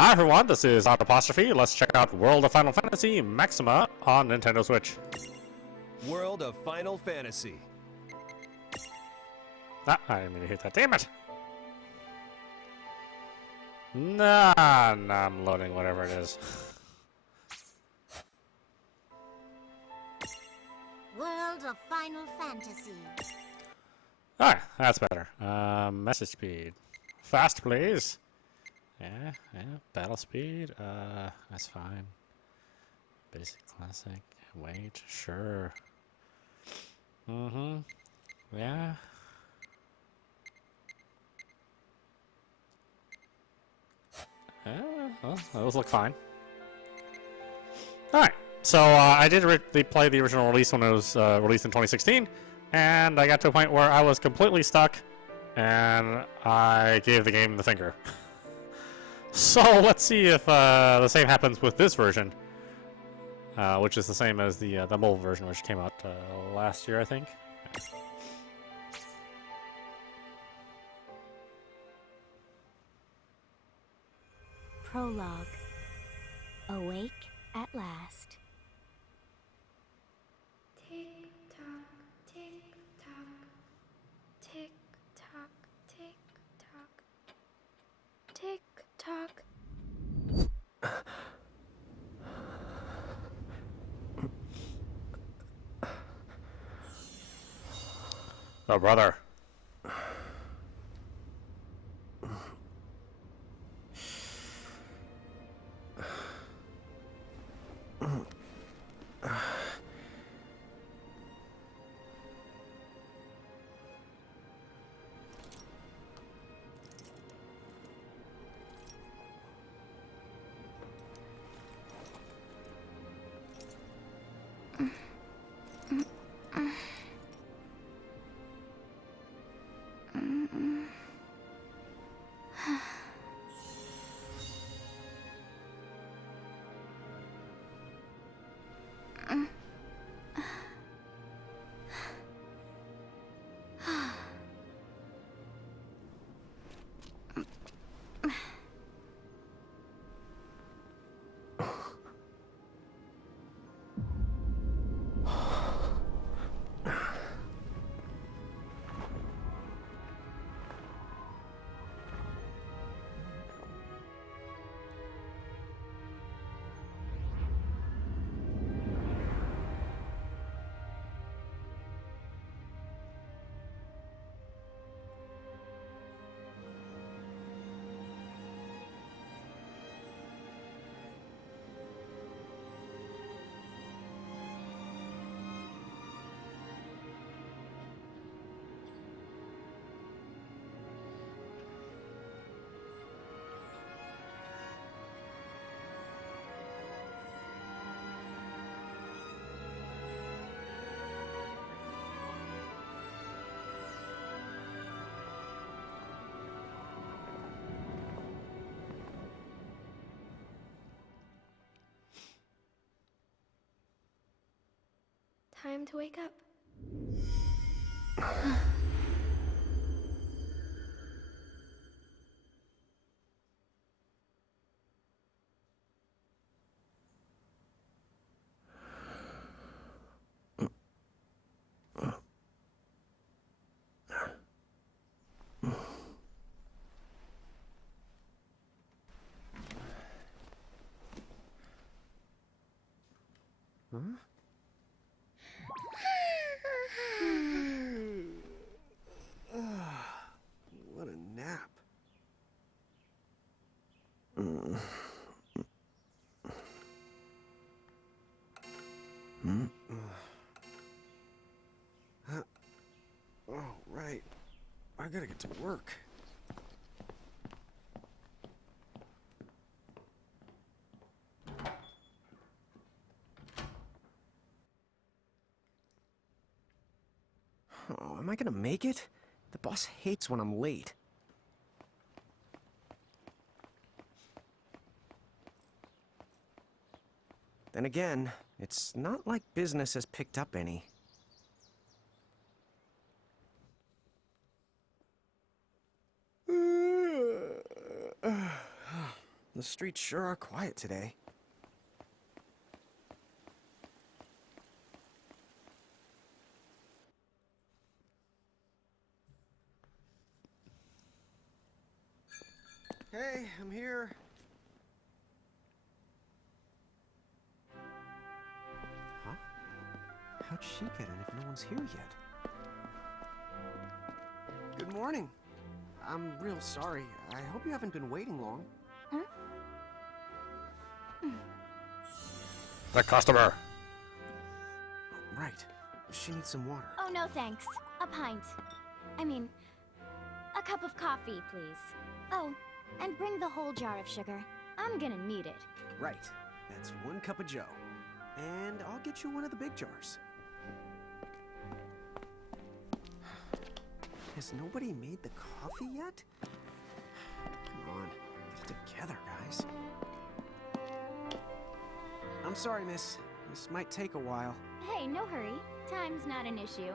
Hi everyone, this is audap. Let's check out World of Final Fantasy Maxima on Nintendo Switch. World of Final Fantasy. Ah, I didn't mean to hit that, damn it! Nah, I'm loading whatever it is. World of Final Fantasy. Alright, that's better. Message speed. Fast, please. Yeah, battle speed, that's fine. Basic, classic, wait, sure. Yeah. Well, those look fine. Alright, so I did play the original release when it was released in 2016, and I got to a point where I was completely stuck, and I gave the game the finger. So let's see if the same happens with this version, which is the same as the mobile version, which came out last year, I think. Prologue. Awake at last. Tick tock, tick tock, tick tock, tick tock, tick tock. Oh, brother. Time to wake up. What a nap. Oh, right. I gotta get to work. Oh, am I gonna make it? The boss hates when I'm late. Then again, it's not like business has picked up any. The streets sure are quiet today. Hey, I'm here. Huh? How'd she get in if no one's here yet? Good morning. I'm real sorry. I hope you haven't been waiting long. Huh? The customer. Right. She needs some water. Oh, no thanks. A pint. I mean, a cup of coffee, please. Oh, and bring the whole jar of sugar. I'm gonna need it. Right. That's 1 cup of joe. And I'll get you one of the big jars. Has nobody made the coffee yet? Come on, get it together, guys. I'm sorry, miss. This might take a while. Hey, no hurry. Time's not an issue.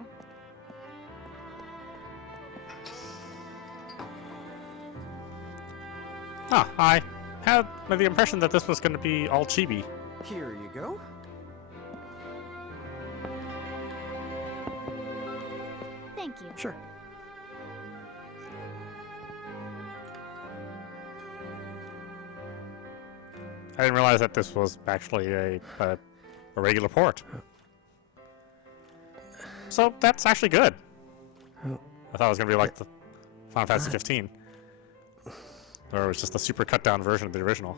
Ah, I had the impression that this was going to be all chibi. Here you go. Thank you. Sure. I didn't realize that this was actually a regular port. So that's actually good. I thought it was going to be like the Final Fantasy 15. Or it was just a super cut down version of the original.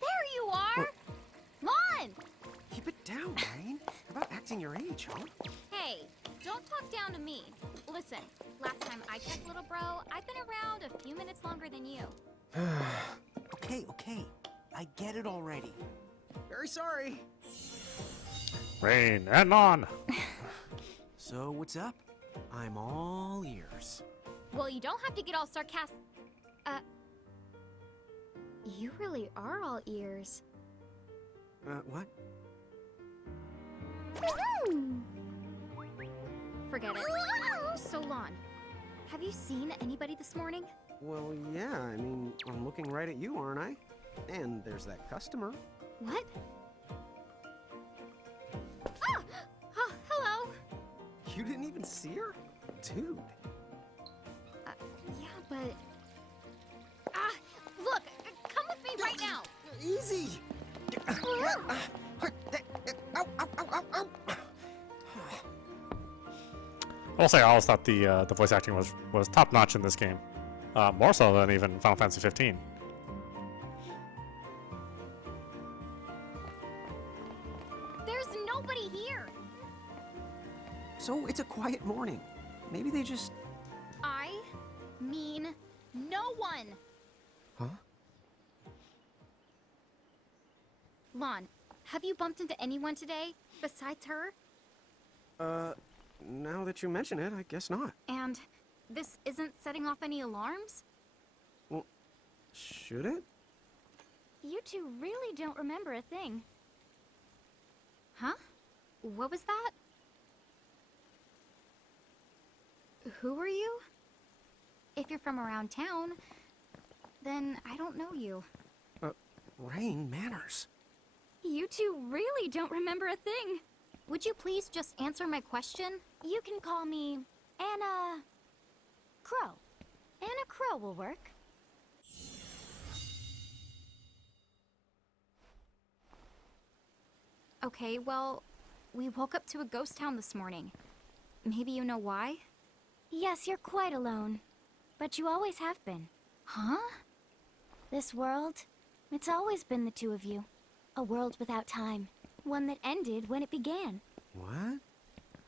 There you are! Lann! Keep it down, Reynn. How about acting your age, huh? Hey, don't talk down to me. Listen, last time I checked, little bro, I've been around a few minutes longer than you. Okay. I get it already. Very sorry. Reynn and Lann! So, what's up? I'm all ears. Well, you don't have to get all sarcastic. You really are all ears. What? Forget it. So, Lann, have you seen anybody this morning? Well, yeah, I mean, I'm looking right at you, aren't I? And there's that customer. What? Ah! Oh, hello! You didn't even see her? Dude. Yeah, but... Ah! Look! Come with me right now! Easy! I will say I always thought the voice acting was top notch in this game. More so than even Final Fantasy 15. There's nobody here! So, it's a quiet morning. Maybe they just... I mean no one! Huh? Lann, have you bumped into anyone today besides her? Now that you mention it, I guess not. And this isn't setting off any alarms? Well, should it? You two really don't remember a thing. Huh? What was that? Who are you? If you're from around town, then I don't know you. Reynn, manners. You two really don't remember a thing. Would you please just answer my question? You can call me Anna Crow. Anna Crow will work. Okay, well, we woke up to a ghost town this morning. Maybe you know why? Yes, you're quite alone. But you always have been. Huh? This world, it's always been the two of you. A world without time. One that ended when it began. What?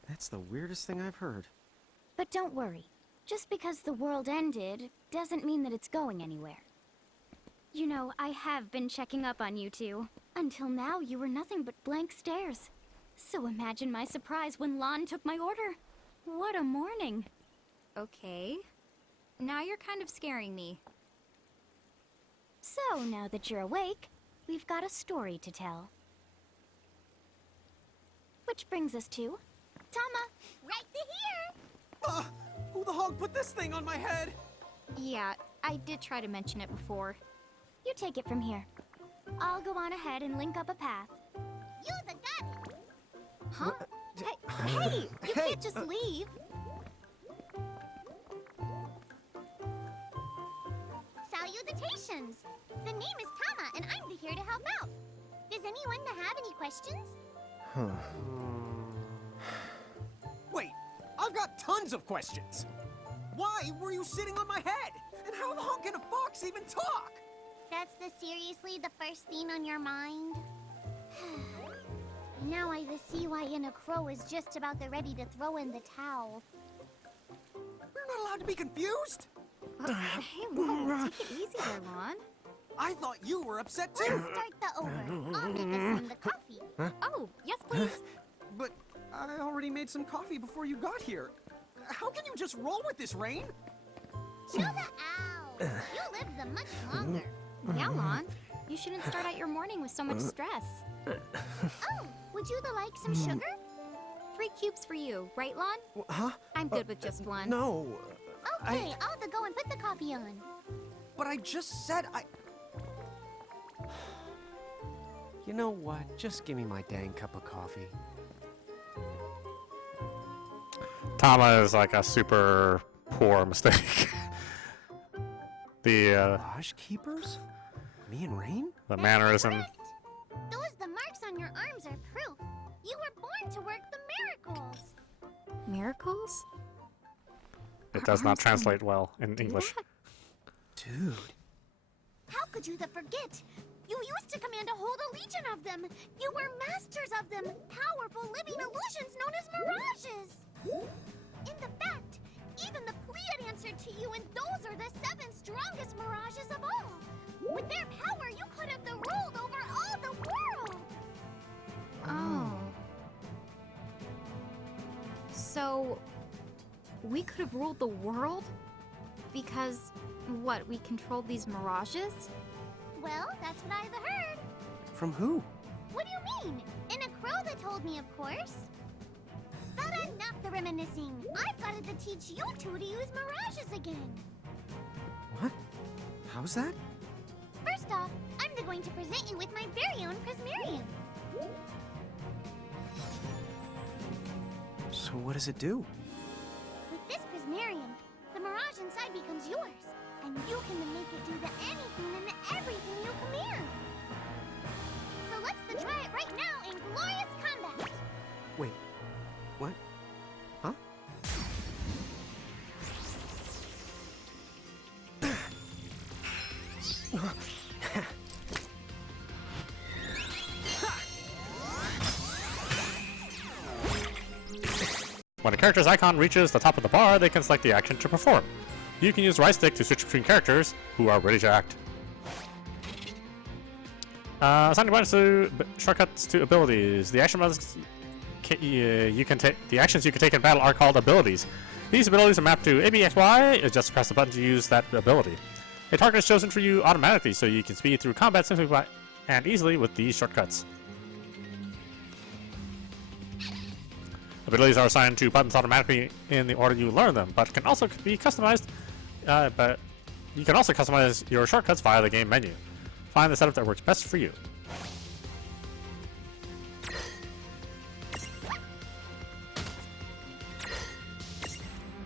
That's the weirdest thing I've heard. But don't worry. Just because the world ended doesn't mean that it's going anywhere. You know, I have been checking up on you two. Until now, you were nothing but blank stares. So imagine my surprise when Lann took my order. What a morning. Okay. Now you're kind of scaring me. So, now that you're awake, we've got a story to tell. Which brings us to... Tama, right here! Who the hog put this thing on my head? Yeah, I did try to mention it before. You take it from here. I'll go on ahead and link up a path. You the god! Huh? Hey, you can't just leave. Salutations! The name is Tama, and I'm here to help out. Does anyone have any questions? Wait, I've got tons of questions. Why were you sitting on my head? And how the hell can a fox even talk? That's seriously the first thing on your mind? Now I see why Inna Crow is just about ready to throw in the towel. We're not allowed to be confused? Hey, Lon, take it easy there, Lon. I thought you were upset too. Let's start the over. I'll make us some the coffee. Oh, yes, please. But I already made some coffee before you got here. How can you just roll with this, Reynn? Chill the owl. You live the much longer. Yeah, Lon. You shouldn't start out your morning with so much stress. Oh, would you like some sugar? 3 cubes for you, right, Lon? Huh? I'm good with just one. No. Okay, I'll go and put the coffee on. But I just said I... You know what? Just give me my dang cup of coffee. Tama is like a super poor mistake. The Lodge keepers? Me and Reynn? the mannerism. Correct. The marks on your arms are proof. You were born to work the miracles. Miracles? It does not translate well in English. Dude. How could you forget? You used to command a whole legion of them. You were masters of them, powerful living illusions known as mirages. In the fact, even the Pleiad answered to you, and those are the 7 strongest mirages of all. With their power, you could have ruled over all the world. Oh. So, we could have ruled the world? Because, what, we controlled these mirages? Well, that's what I've heard. From who? What do you mean? In a crow that told me, of course. But enough the reminiscing. I've got to teach you two to use mirages again. What? How's that? First off, I'm going to present you with my very own Prismarium. So what does it do? With this Prismarium, the mirage inside becomes yours. And you can make it do anything and everything you command. So let's try it right now in glorious combat. Wait. What? Huh? When a character's icon reaches the top of the bar, they can select the action to perform. You can use right stick to switch between characters who are ready to act. Assigning buttons to shortcuts to abilities. The actions you can take in battle are called abilities. These abilities are mapped to ABXY. Just press the button to use that ability. A target is chosen for you automatically, so you can speed through combat simply and easily with these shortcuts. Abilities are assigned to buttons automatically in the order you learn them, but can also be customized. But you can also customize your shortcuts via the game menu. Find the setup that works best for you.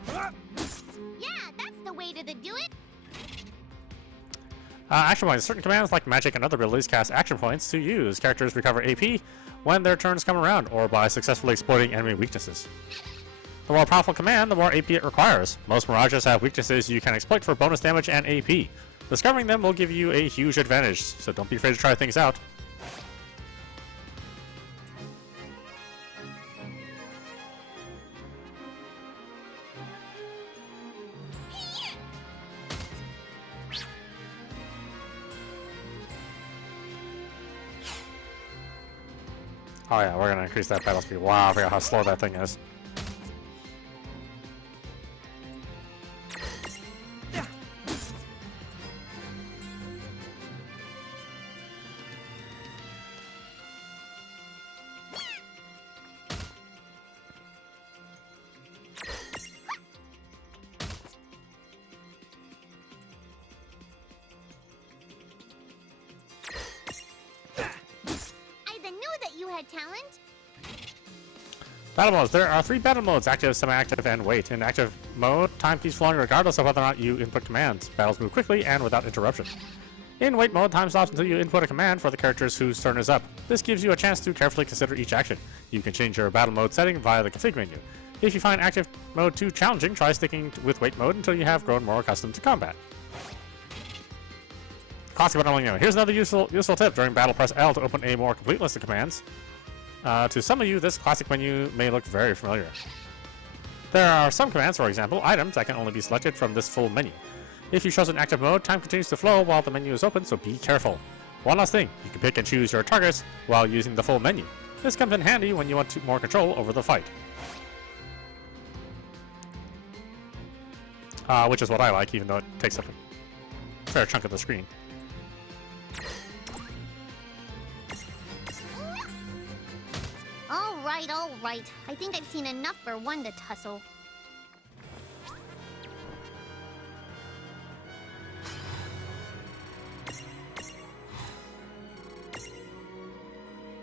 Yeah, that's the way to do it. Action points. Certain commands like magic and other abilities cast action points to use. Characters recover AP when their turns come around, or by successfully exploiting enemy weaknesses. The more powerful command, the more AP it requires. Most mirages have weaknesses you can exploit for bonus damage and AP. Discovering them will give you a huge advantage, so don't be afraid to try things out. Oh yeah, we're gonna increase that battle speed. Wow, I forgot how slow that thing is. had talent? Battle modes. There are 3 battle modes: active, semi-active, and wait. In active mode, time keeps flowing regardless of whether or not you input commands. Battles move quickly and without interruption. In wait mode, time stops until you input a command for the characters whose turn is up. This gives you a chance to carefully consider each action. You can change your battle mode setting via the config menu. If you find active mode too challenging, try sticking with wait mode until you have grown more accustomed to combat. Classic but only new. Here's another useful tip. During battle, press L to open a more complete list of commands. To some of you, this classic menu may look very familiar. There are some commands, for example, items, that can only be selected from this full menu. If you choose an active mode, time continues to flow while the menu is open, so be careful. One last thing, you can pick and choose your targets while using the full menu. This comes in handy when you want more control over the fight. Which is what I like, even though it takes up a fair chunk of the screen. All right. I think I've seen enough for one to tussle.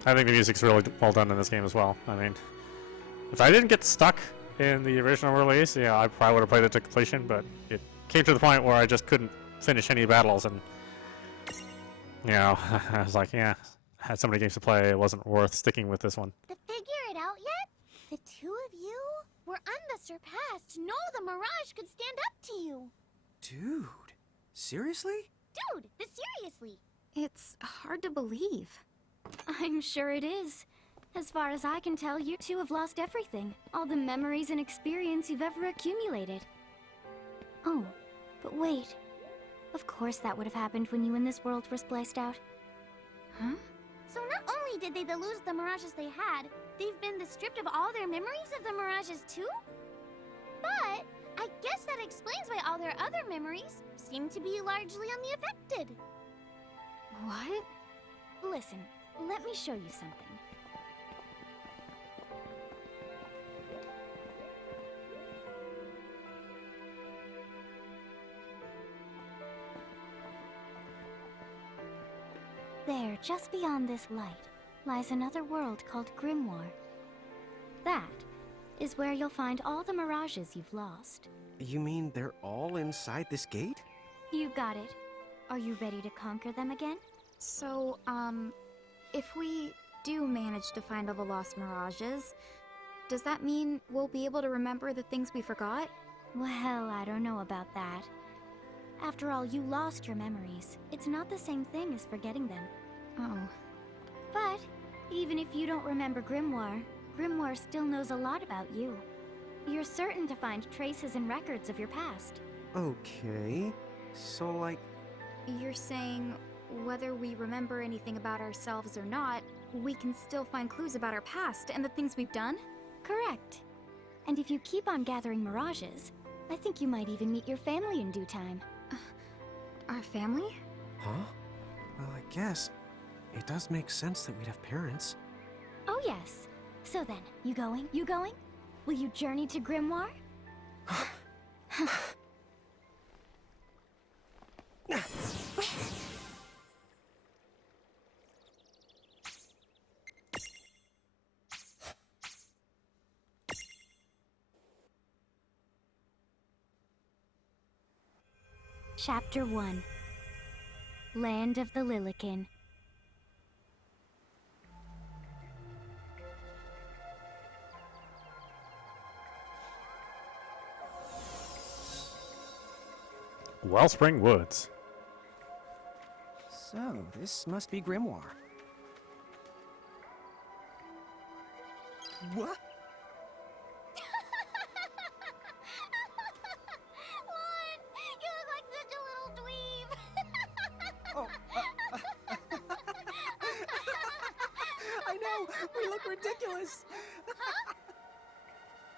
I think the music's really well done in this game as well. I mean, if I didn't get stuck in the original release, yeah, I probably would have played it to completion, but it came to the point where I just couldn't finish any battles, and, you know, I was like, yeah, I had so many games to play, it wasn't worth sticking with this one. To figure it out yet? The two of you were unsurpassed. No, the Mirage could stand up to you. Dude, seriously? Dude, seriously. It's hard to believe. I'm sure it is. As far as I can tell, you two have lost everything. All the memories and experience you've ever accumulated. Oh, but wait. Of course that would have happened when you and this world were spliced out. Huh? So not only did they lose the Mirages they had, they've been stripped of all their memories of the Mirages too? But I guess that explains why all their other memories seem to be largely unaffected. What? Listen, let me show you something. There, just beyond this light, lies another world called Grimoire. That is where you'll find all the Mirages you've lost. You mean they're all inside this gate? You got it. Are you ready to conquer them again? So, if we do manage to find all the lost Mirages, does that mean we'll be able to remember the things we forgot? Well, I don't know about that. After all, you lost your memories. It's not the same thing as forgetting them. Oh. But even if you don't remember Grimoire, Grimoire still knows a lot about you. You're certain to find traces and records of your past. Okay. So, like... You're saying whether we remember anything about ourselves or not, we can still find clues about our past and the things we've done? Correct. And if you keep on gathering Mirages, I think you might even meet your family in due time. Our family? Huh? Well, I guess it does make sense that we'd have parents. Oh yes. So then, you going? You going? Will you journey to Grimoire? Chapter 1. Land of the Lilikin. Wellspring Woods. So, this must be Grimoire. What? Lon, you look like such a little dweeb. Oh, I know! We look ridiculous!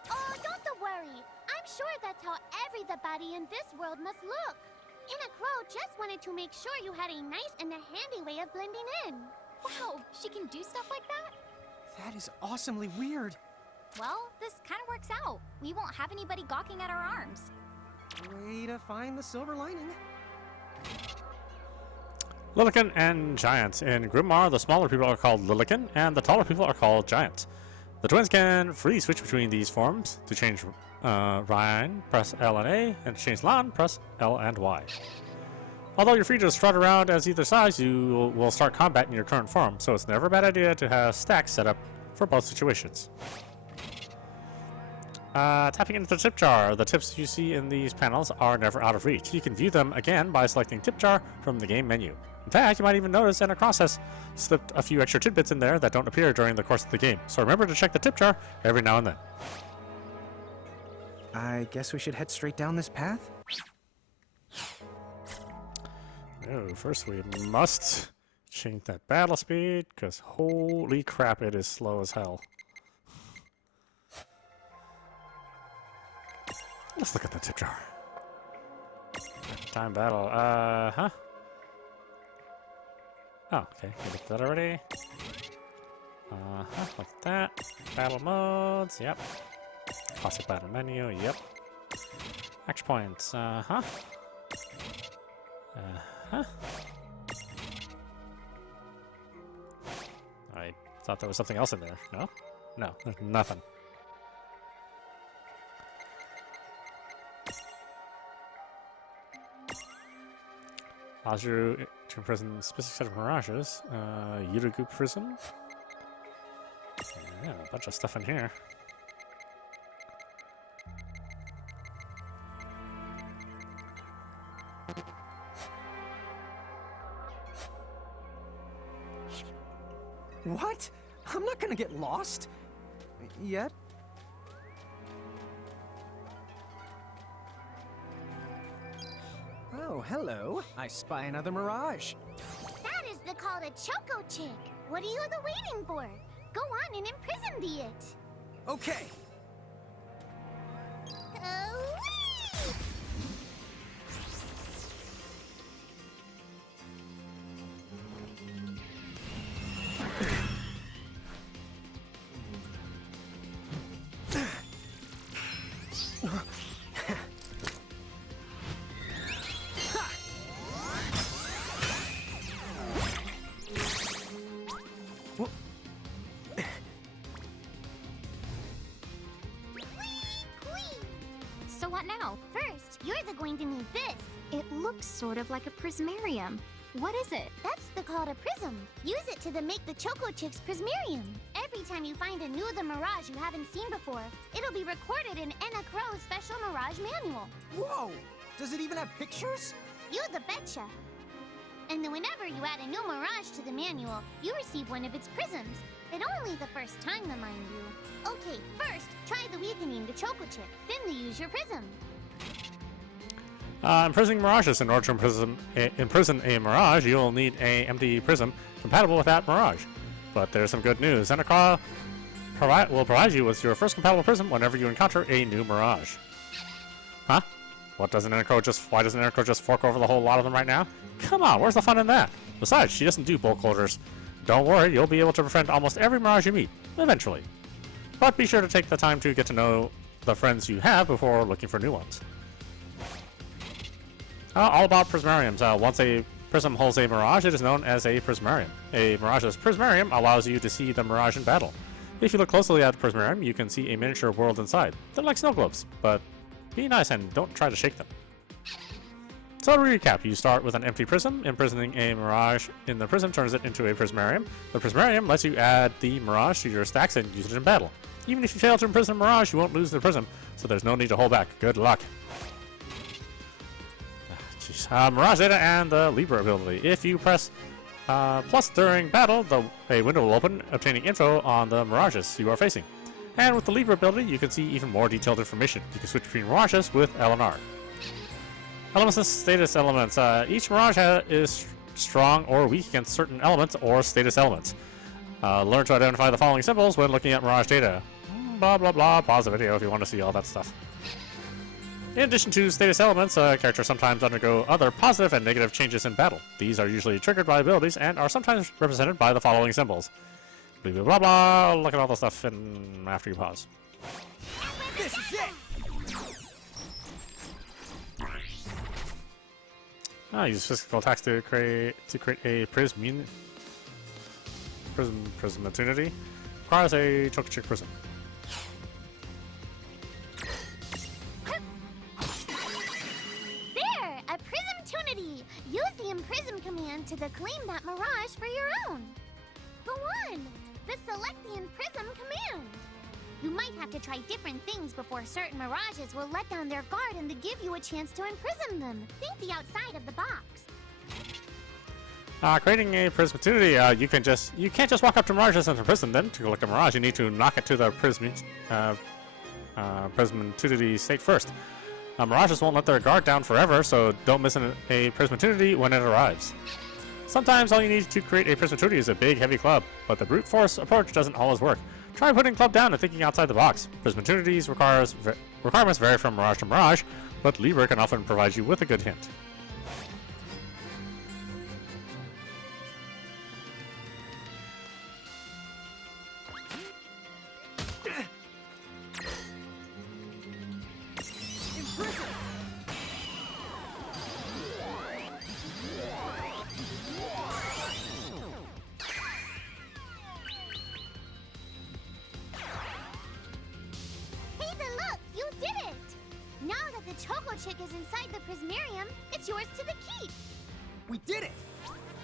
Oh, don't worry. I'm sure that's how everybody in this world must look. Inna Crow just wanted to make sure you had a nice and a handy way of blending in. Wow, she can do stuff like that? That is awesomely weird. Well, this kind of works out. We won't have anybody gawking at our arms. Way to find the silver lining. Lilican and Giants. In Grimmar, the smaller people are called Lilican, and the taller people are called Giants. The twins can freely switch between these forms. To change Reynn, press L and A, and to change Lann, press L and Y. Although you're free to strut around as either size, you will start combat in your current form, so it's never a bad idea to have stacks set up for both situations. Tapping into the tip jar. The tips you see in these panels are never out of reach. You can view them again by selecting tip jar from the game menu. In fact, you might even notice Anacross has slipped a few extra tidbits in there that don't appear during the course of the game, so remember to check the tip jar every now and then. I guess we should head straight down this path? Oh, first we must change that battle speed, because holy crap, it is slow as hell. Let's look at the tip jar. Time battle, huh? Oh, okay, we looked at that already. Like that. Battle modes, yep. Classic battle menu, yep. Action points, huh? I thought there was something else in there. No? No, there's nothing. Allows you to imprison a specific set of mirages. Yurugu prison. Yeah, a bunch of stuff in here. What? I'm not gonna get lost. Yet? Oh, hello. I spy another mirage. That is the called a Choco Chick. What are you waiting for? Go on and imprison the it. Okay. Whee! So what now? First, you're going to need this. It looks sort of like a prismarium. What is it? That's the called a prism. Use it to make the Choco Chick's prismarium. Every time you find a new the mirage you haven't seen before, it'll be recorded in Enna Crow's special mirage manual. Whoa! Does it even have pictures? You the betcha. And then whenever you add a new mirage to the manual, you receive one of its prisms. But only the first time, mind you. Okay, first, try the weakening the Choco Chick, then use your prism. Imprisoning mirages. In order to imprison a mirage, you'll need an empty prism compatible with that mirage. But there's some good news. Anacross will provide you with your first compatible prism whenever you encounter a new mirage. Huh? Why doesn't Anacross just fork over the whole lot of them right now? Come on, where's the fun in that? Besides, she doesn't do bulk orders. Don't worry, you'll be able to befriend almost every mirage you meet, eventually. But be sure to take the time to get to know the friends you have before looking for new ones. All about prismariums. Once a prism holds a mirage, it is known as a prismarium. A mirage's prismarium allows you to see the mirage in battle. If you look closely at the prismarium, you can see a miniature world inside. They're like snow globes, but be nice and don't try to shake them. So to recap, you start with an empty prism. Imprisoning a mirage in the prism turns it into a prismarium. The prismarium lets you add the mirage to your stacks and use it in battle. Even if you fail to imprison a mirage, you won't lose the prism, so there's no need to hold back. Good luck. Mirage data and the Libra ability. If you press plus during battle, a window will open, obtaining info on the mirages you are facing. And with the Libra ability, you can see even more detailed information. You can switch between mirages with L and R. Elements and status elements. Each mirage is strong or weak against certain elements or status elements. Learn to identify the following symbols when looking at mirage data. Blah blah blah. Pause the video if you want to see all that stuff. In addition to status elements, characters sometimes undergo other positive and negative changes in battle. These are usually triggered by abilities and are sometimes represented by the following symbols. Blah blah blah blah. Look at all the stuff after you pause. This is it! Use physical attacks to create a prism opportunity. Requires a Choco-Chick prism. There! A Prism-tunity! Use the Imprism command to claim that Mirage for your own. The one! The Select the Imprism command! You might have to try different things before certain Mirages will let down their guard and to give you a chance to imprison them. Think the outside of the box. Creating a prism opportunity, you can't just walk up to Mirages and imprison them. To collect a Mirage, you need to knock it to the prism opportunity state first. Mirages won't let their guard down forever, so don't miss a prism opportunity when it arrives. Sometimes all you need to create a prism opportunity is a big, heavy club, but the brute force approach doesn't always work. Try putting club down and thinking outside the box. Prism opportunities requirements vary from Mirage to Mirage, but Libra can often provide you with a good hint. Choco-Chick is inside the Prismarium. It's yours to the keep. We did it!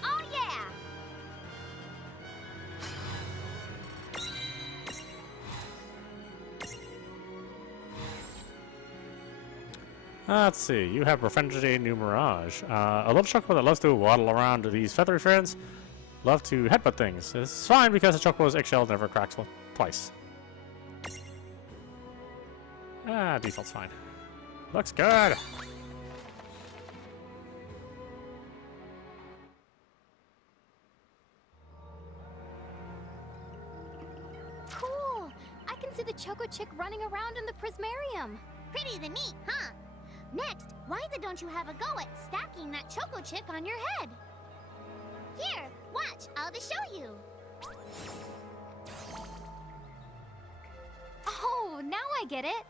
Oh, yeah! Let's see. You have befriended a new Mirage. A little Chocobo that loves to waddle around these feathery friends. Love to headbutt things. This is fine because the Chocobo's eggshell never cracks twice. Default's fine. Looks good. Cool. I can see the Choco-Chick running around in the Prismarium. Pretty the neat, huh? Next, why don't you have a go at stacking that Choco-Chick on your head? Here, watch. I'll just show you. Oh, now I get it.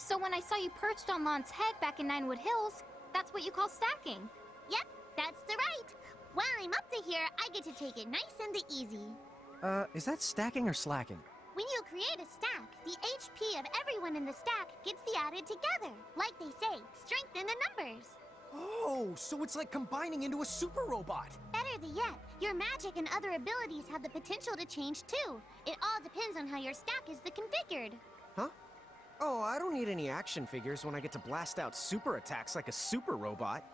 So when I saw you perched on Lann's head back in Ninewood Hills, that's what you call stacking. Yep, that's the right. While I'm up to here, I get to take it nice and easy. Is that stacking or slacking? When you create a stack, the HP of everyone in the stack gets added together. Like they say, strengthen the numbers. Oh, so it's like combining into a super robot. Better yet, your magic and other abilities have the potential to change too. It all depends on how your stack is configured. Huh? Oh, I don't need any action figures when I get to blast out super attacks like a super robot.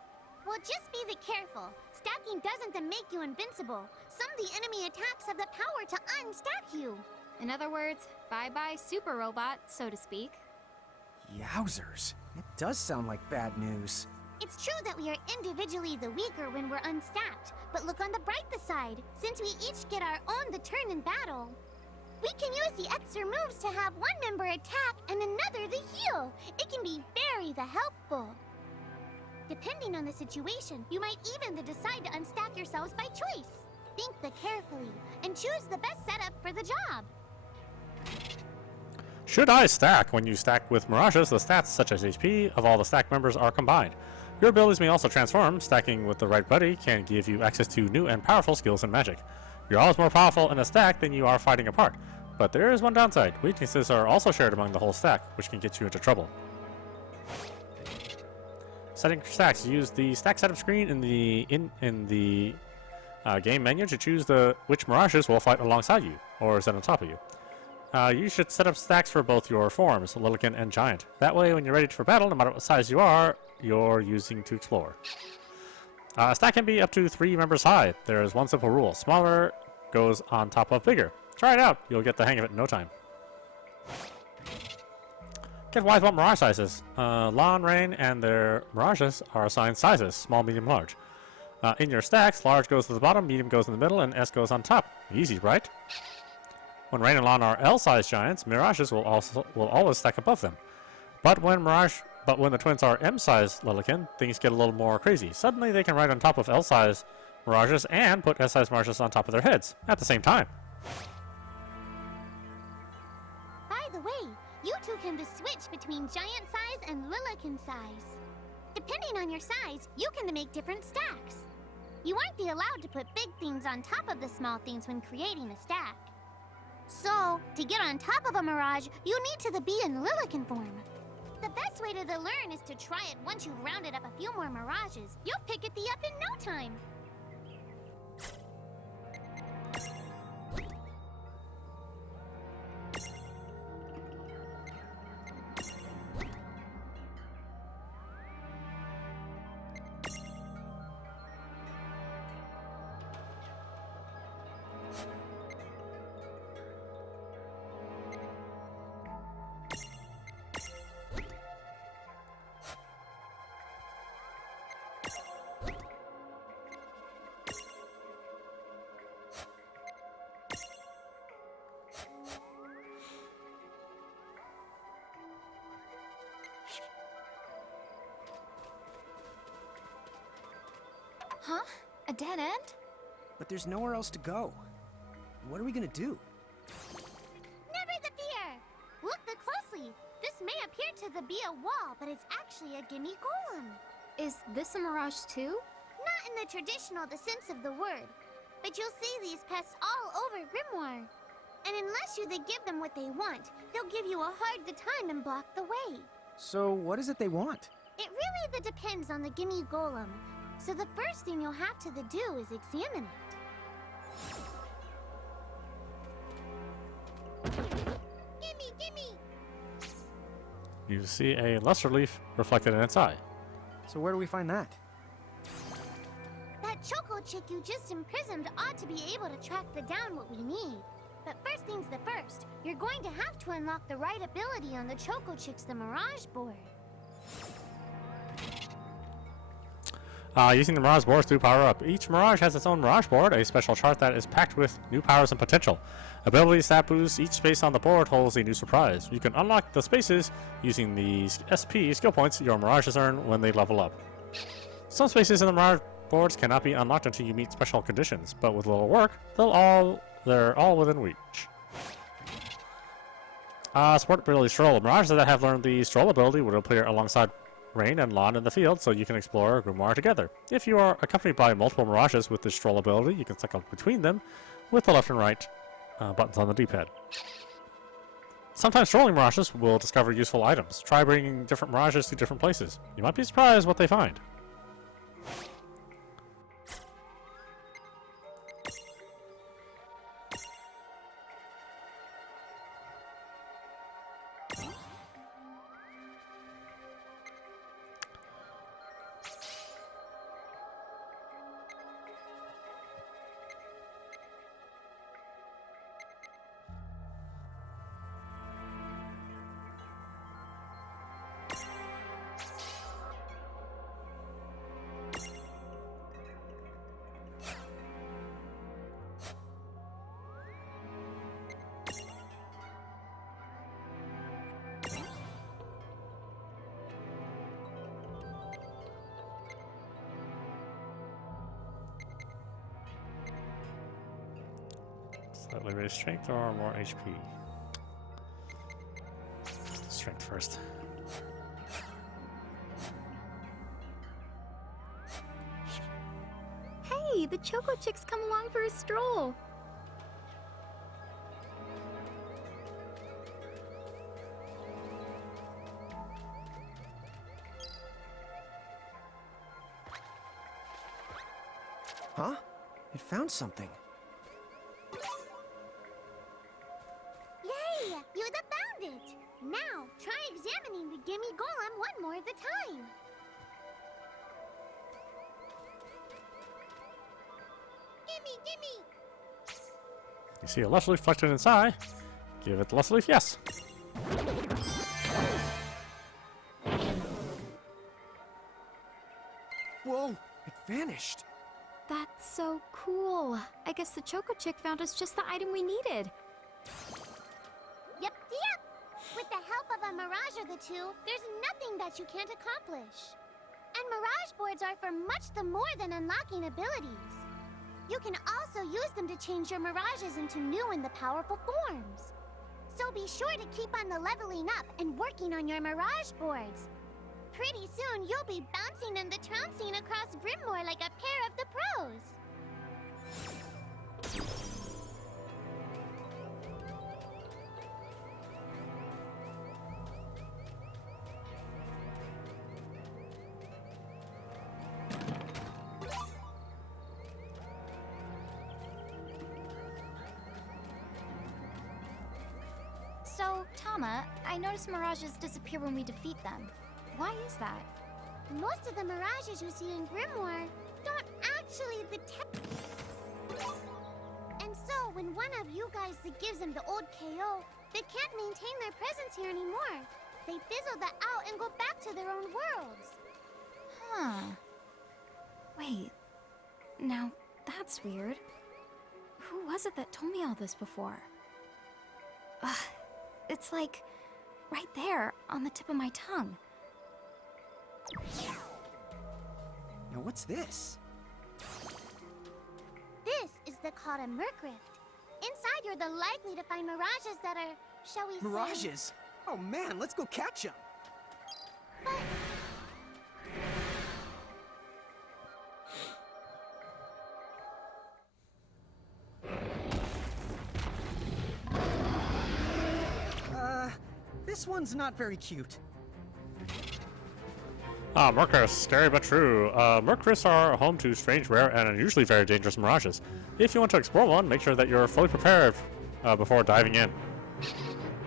Well, just be careful. Stacking doesn't make you invincible. Some of the enemy attacks have the power to unstack you. In other words, bye-bye super robot, so to speak. Yowzers. It does sound like bad news. It's true that we are individually the weaker when we're unstacked, but look on the brighter side. Since we each get our own turn in battle, we can use the extra moves to have one member attack and another to heal. It can be very helpful. Depending on the situation, you might even decide to unstack yourselves by choice. Think carefully and choose the best setup for the job. Should I stack? When you stack with Mirages, the stats such as HP of all the stack members are combined. Your abilities may also transform. Stacking with the right buddy can give you access to new and powerful skills and magic. You're always more powerful in a stack than you are fighting apart. But there is one downside. Weaknesses are also shared among the whole stack, which can get you into trouble. Setting stacks. Use the stack setup screen in the game menu to choose which Mirages will fight alongside you, or sit on top of you. You should set up stacks for both your forms, Lillican and Giant. That way, when you're ready for battle, no matter what size you're using to explore. A stack can be up to 3 members high. There is one simple rule. Smaller goes on top of bigger. Try it out. You'll get the hang of it in no time. Get wise about Mirage sizes. Lann, Reynn, and their Mirages are assigned sizes, small, medium, large. In your stacks, large goes to the bottom, medium goes in the middle, and S goes on top. Easy, right? When Reynn and Lann are L-sized giants, Mirages will always stack above them. But when the twins are M-sized Lillican, things get a little more crazy. Suddenly, they can ride on top of L-sized Mirages and put S-sized Mirages on top of their heads at the same time. By the way, you two can switch between giant size and Lillican size. Depending on your size, you can make different stacks. You won't be allowed to put big things on top of the small things when creating a stack. So, to get on top of a mirage, you need to be in Lilican form. The best way to learn is to try it once you've rounded up a few more mirages. You'll pick it up in no time. Huh? A dead end? But there's nowhere else to go. What are we gonna do? Never the fear! Look closely. This may appear to be a wall, but it's actually a gimme golem. Is this a mirage too? Not in the traditional sense of the word, but you'll see these pests all over Grimoire. And unless you give them what they want, they'll give you a hard time and block the way. So what is it they want? It really depends on the gimme golem. So the first thing you'll have to do is examine it. Gimme! You see a luster leaf reflected in its eye. So where do we find that? That choco chick you just imprisoned ought to be able to track down what we need. But first things first, you're going to have to unlock the right ability on the choco chick's Mirage board. Using the Mirage boards to power up. Each Mirage has its own Mirage board, a special chart that is packed with new powers and potential. Abilities that boost each space on the board holds a new surprise. You can unlock the spaces using the SP skill points your Mirages earn when they level up. Some spaces in the Mirage boards cannot be unlocked until you meet special conditions, but with little work, they're all within reach. Support ability Stroll. Mirages that have learned the Stroll ability would appear alongside Reynn and Lann in the field, so you can explore Grimoire together. If you are accompanied by multiple Mirages with the Stroll ability, you can cycle between them with the left and right buttons on the D-pad. Sometimes strolling Mirages will discover useful items. Try bringing different Mirages to different places. You might be surprised what they find. Slightly raise strength or more HP? Strength first. Hey, the Choco Chick's come along for a stroll. Huh? It found something. Yay! You found it! Now, try examining the gimme golem one more time. Gimme! You see a luster leaf reflected in its eye. Give it the luster leaf, yes. Whoa! It vanished! That's so cool. I guess the Choco Chick found us just the item we needed. Yep. With the help of a Mirage or the two, there's nothing that you can't accomplish. And Mirage boards are for much more than unlocking abilities. You can also use them to change your Mirages into new and powerful forms. So be sure to keep on leveling up and working on your Mirage boards. Pretty soon, you'll be bouncing and the trouncing across Grimoire like a pair of the pros. So, Tama, I noticed Mirages disappear when we defeat them. Why is that? Most of the Mirages you see in Grimoire don't actually detect. And so, when one of you guys gives them the old KO, they can't maintain their presence here anymore. They fizzle that out and go back to their own worlds. Huh. Wait. Now, that's weird. Who was it that told me all this before? It's like right there on the tip of my tongue. Now what's this? This is the called a Merc Rift. Inside, you're the likely to find Mirages that are, shall we say... Mirages? Oh man, let's go catch them. This one's not very cute. Mercrifts, scary but true. Mercrifts are home to strange, rare, and unusually very dangerous mirages. If you want to explore one, make sure that you're fully prepared before diving in.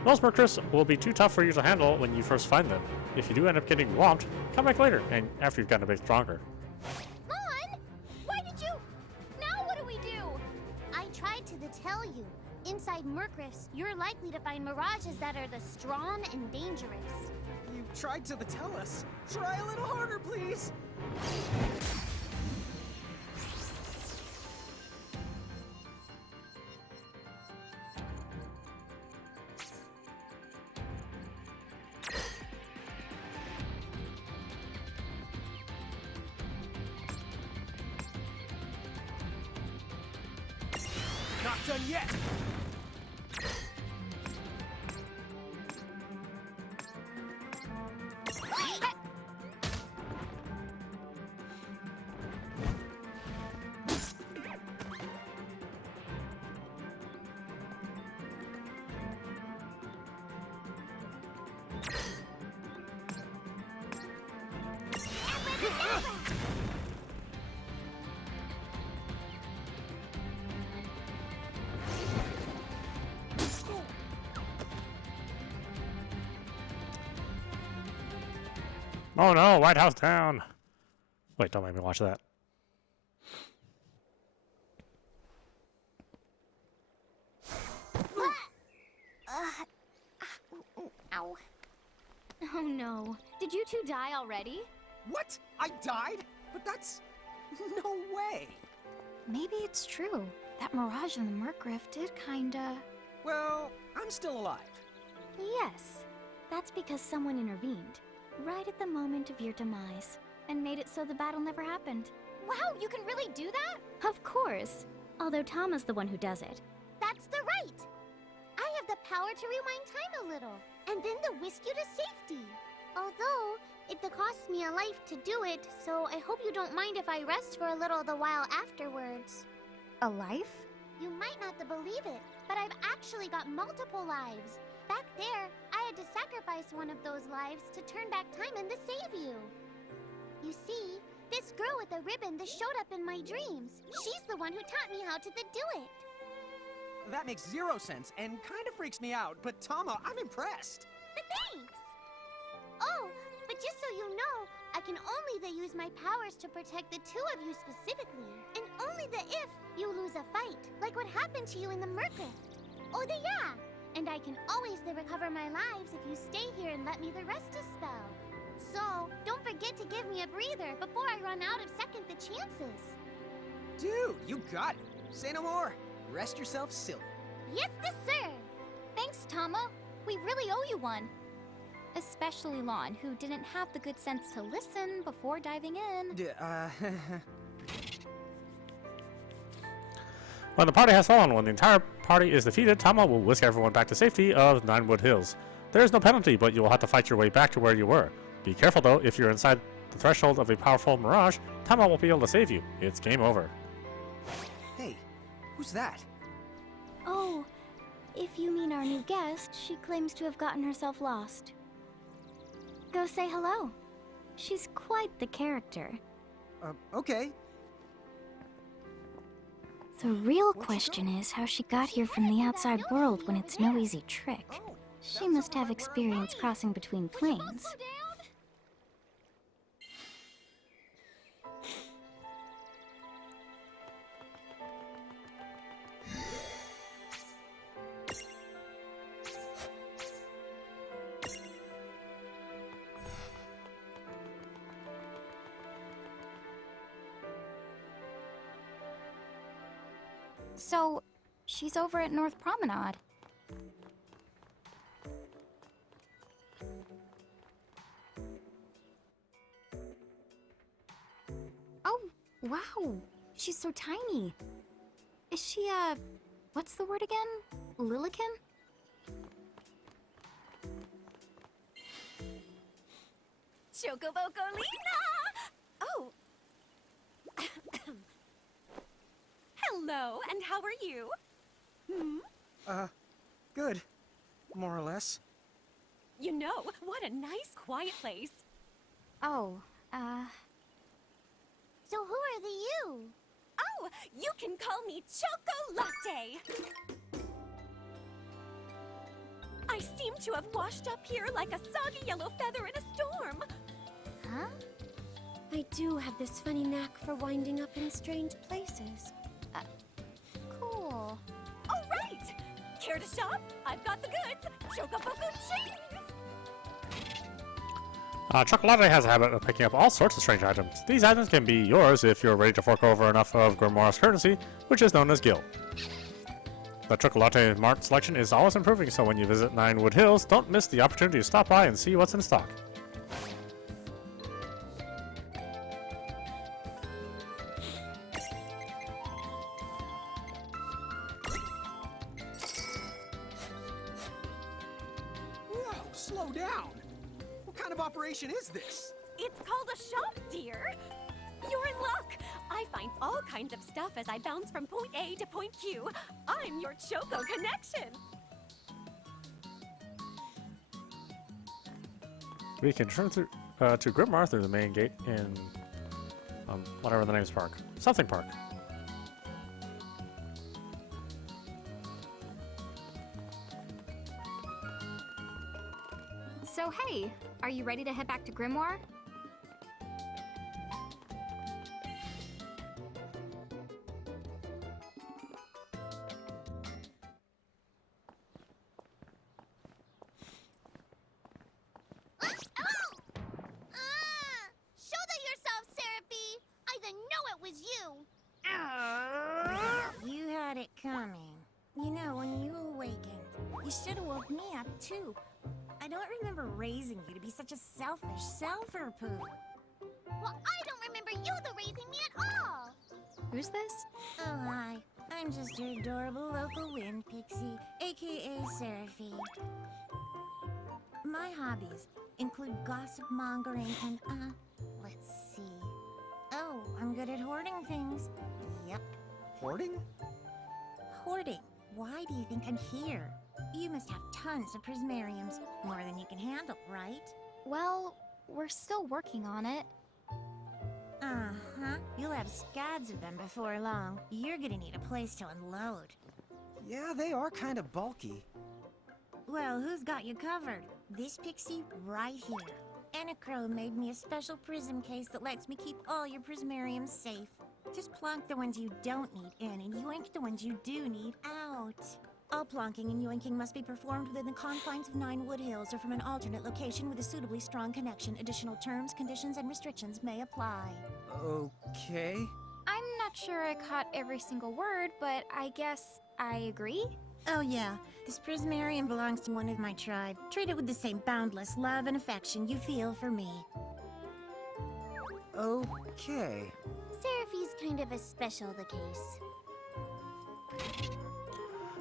Most Mercrifts will be too tough for you to handle when you first find them. If you do end up getting whomped, come back later, and after you've gotten a bit stronger. Lann! Why did you... Now what do we do? I tried to tell you. Inside Mercrifts, you're likely to find Mirages that are the strong and dangerous. You tried to tell us. Try a little harder, please. Not done yet. Oh no, White House down! Wait, don't make me watch that. Ow. Oh no. Did you two die already? What? I died? But that's... no way. Maybe it's true. That Mirage in the Merc Rift did kinda... Well, I'm still alive. Yes. That's because someone intervened. Right at the moment of your demise. And made it so the battle never happened. Wow, you can really do that? Of course. Although Tama's the one who does it. That's the right. I have the power to rewind time a little, and then to whisk you to safety. Although, it costs me a life to do it, so I hope you don't mind if I rest for a little the while afterwards. A life? You might not believe it, but I've actually got multiple lives. Back there, I had to sacrifice one of those lives to turn back time and to save you. You see, this girl with the ribbon that showed up in my dreams, she's the one who taught me how to do it. That makes zero sense and kind of freaks me out, but Tama, I'm impressed. Thanks! Oh, but just so you know, I can only use my powers to protect the two of you specifically, and only if you lose a fight, like what happened to you in the Merc Rift. Oh, yeah! And I can always recover my lives if you stay here and let me rest a spell. So, don't forget to give me a breather before I run out of second the chances. Dude, you got it. Say no more. Rest yourself silly. Yes, sir. Thanks, Tama. We really owe you one. Especially Lann, who didn't have the good sense to listen before diving in. When the party has fallen, when the entire party is defeated, Tama will whisk everyone back to safety of Ninewood Hills. There is no penalty, but you will have to fight your way back to where you were. Be careful though, if you're inside the threshold of a powerful mirage, Tama won't be able to save you. It's game over. Hey, who's that? Oh, if you mean our new guest, she claims to have gotten herself lost. Go say hello. She's quite the character. Okay. The real question is how she got here from the outside world when it's no easy trick. Oh, She must have experience crossing between planes. So, she's over at North Promenade. Oh, wow. She's so tiny. Is she, what's the word again? Lilican? Chocobocolina! Oh. Hello, and how are you? Good. More or less. You know, what a nice, quiet place. Oh, So who are the you? Oh, you can call me Chocolate. I seem to have washed up here like a soggy yellow feather in a storm. Huh? I do have this funny knack for winding up in strange places. cool. All right. Care to shop? I've got the goods. Chocoboco ching! Chocolate has a habit of picking up all sorts of strange items. These items can be yours if you're ready to fork over enough of Grimoire's currency, which is known as gil. The Chocolate Mart selection is always improving, so when you visit Ninewood Hills, don't miss the opportunity to stop by and see what's in stock. Whoa, slow down. What kind of operation is this? It's called a shop, dear. You're in luck. I find all kinds of stuff as I bounce from point A to point Q. I'm your Choco connection. We can turn through to Grimoire through the main gate in whatever the name's park. Something Park. So, hey, are you ready to head back to Grimoire? Shoulder yourself, Seraphie! I didn't know it was you! You had it coming. You know, when you awakened, you should have woke me up, too. I don't remember raising you to be such a selfish self-poop. Well, I don't remember you raising me at all! Who's this? Oh, hi. I'm just your adorable local wind pixie, aka Seraphie. My hobbies include gossip mongering and, let's see. Oh, I'm good at hoarding things. Yep, Hoarding? hoarding. Why do you think I'm here? You must have tons of prismariums, more than you can handle, right? Well, we're still working on it. Uh-huh. You'll have scads of them before long. You're gonna need a place to unload. Yeah, they are kind of bulky. Well, who's got you covered? This pixie right here. Anacro made me a special prism case that lets me keep all your prismariums safe. Just plonk the ones you don't need in and yoink the ones you do need out. All plonking and yoinking must be performed within the confines of Ninewood Hills or from an alternate location with a suitably strong connection. Additional terms, conditions, and restrictions may apply. Okay. I'm not sure I caught every single word, but I guess I agree. Oh yeah, this prismarium belongs to one of my tribe. Treat it with the same boundless love and affection you feel for me. Seraphie's kind of a special the case.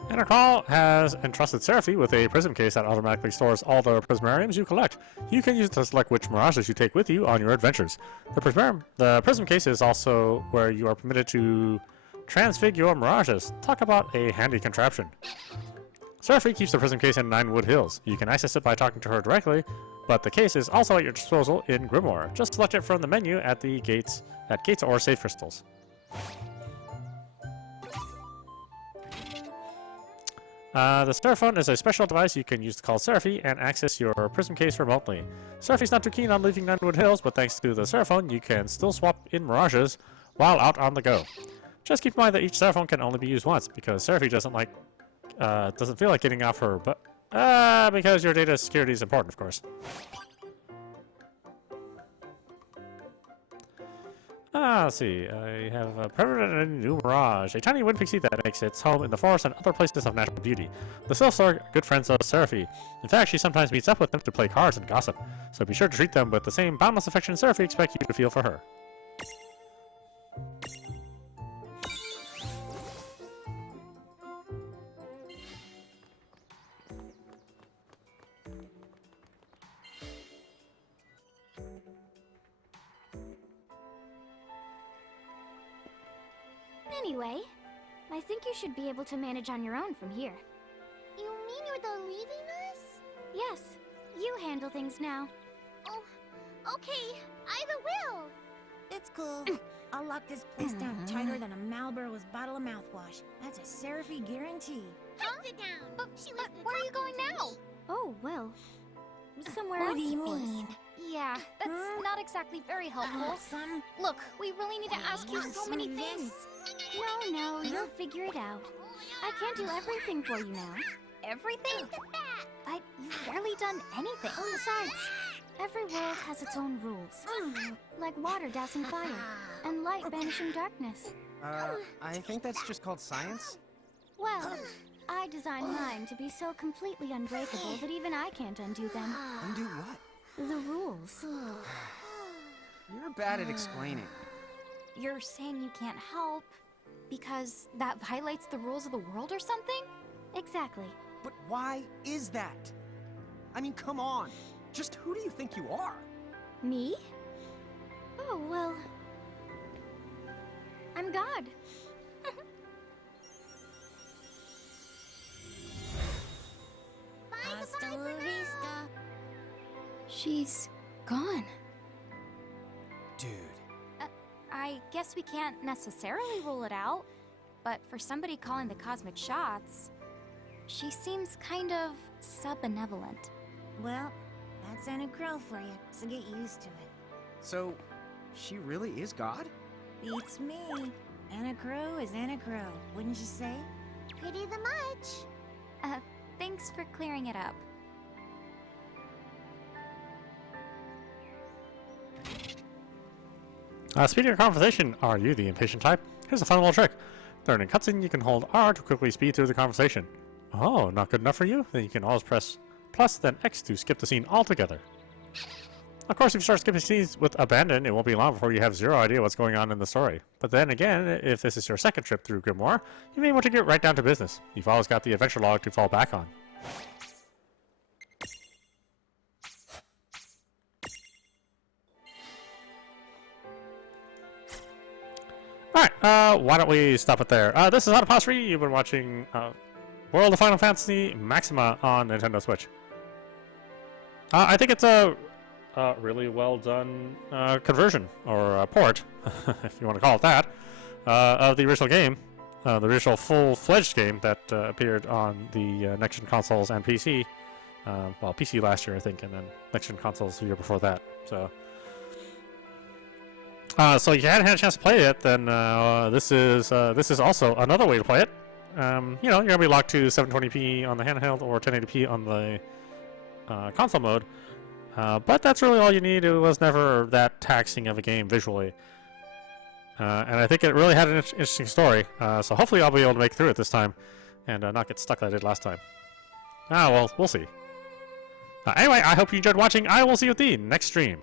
Intercall has entrusted Seraphy with a prism case that automatically stores all the prismariums you collect. You can use it to select which mirages you take with you on your adventures. The prism case is also where you are permitted to transfig your mirages. Talk about a handy contraption. Seraphy keeps the prism case in Ninewood Hills. You can access it by talking to her directly, but the case is also at your disposal in Grimoire. Just select it from the menu at the gates or save crystals. The Seraphone is a special device you can use to call Seraphy and access your prism case remotely. Seraphy's not too keen on leaving Ninewood Hills, but thanks to the Seraphone, you can still swap in mirages while out on the go. Just keep in mind that each Seraphone can only be used once, because Seraphy doesn't feel like getting off her butt. Because your data security is important, of course. Let's see. I have a permanent new mirage, a tiny wind pixie that makes its home in the forest and other places of natural beauty. The Sylphs are good friends of Seraphy. In fact, she sometimes meets up with them to play cards and gossip, so be sure to treat them with the same boundless affection Seraphy expects you to feel for her. Anyway, I think you should be able to manage on your own from here. You mean you're the leaving us? Yes, you handle things now. Oh, okay. I will. It's cool. I'll lock this place down tighter than a Marlboro's bottle of mouthwash. That's a Seraphy guarantee. Sit down. But where are you going now? Oh, well, somewhere What else, do you of course. mean? Yeah, that's not exactly very helpful. Son, Look, we really need to ask you so many things. No, you'll figure it out. I can't do everything for you now. Everything? But you've barely done anything. Besides, every world has its own rules. Like water dousing fire, and light banishing darkness. I think that's just called science. Well, I designed mine to be so completely unbreakable that even I can't undo them. Undo what? The rules. You're bad at explaining. You're saying you can't help because that violates the rules of the world or something? Exactly. But why is that? I mean, come on. Just who do you think you are? Me? Oh, well... I'm God. hasta la vista. She's gone. Dude. I guess we can't necessarily rule it out, but for somebody calling the cosmic shots, she seems kind of sub-benevolent. Well, that's Anna Crow for you, so get used to it. So, she really is God? Beats me. Anna Crow is Anna Crow, wouldn't you say? Pretty the much. Thanks for clearing it up. Speaking of conversation, are you the impatient type? Here's a fun little trick. During a cutscene, you can hold R to quickly speed through the conversation. Oh, not good enough for you? Then you can always press plus then X to skip the scene altogether. Of course, if you start skipping scenes with abandon, it won't be long before you have zero idea what's going on in the story. But then again, if this is your second trip through Grimoire, you may want to get right down to business. You've always got the adventure log to fall back on. Alright, why don't we stop it there? This is audap. You've been watching World of Final Fantasy Maxima on Nintendo Switch. I think it's a really well done conversion, or port, if you want to call it that, of the original game. The original full-fledged game that appeared on the next-gen consoles and PC. Well, PC last year, I think, and then next-gen consoles the year before that. So if you hadn't had a chance to play it, then this is also another way to play it. You know, you're gonna be locked to 720p on the handheld or 1080p on the console mode. But that's really all you need. It was never that taxing of a game visually. And I think it really had an interesting story. So hopefully I'll be able to make it through it this time and not get stuck like I did last time. Well, we'll see. Anyway, I hope you enjoyed watching. I will see you at the next stream.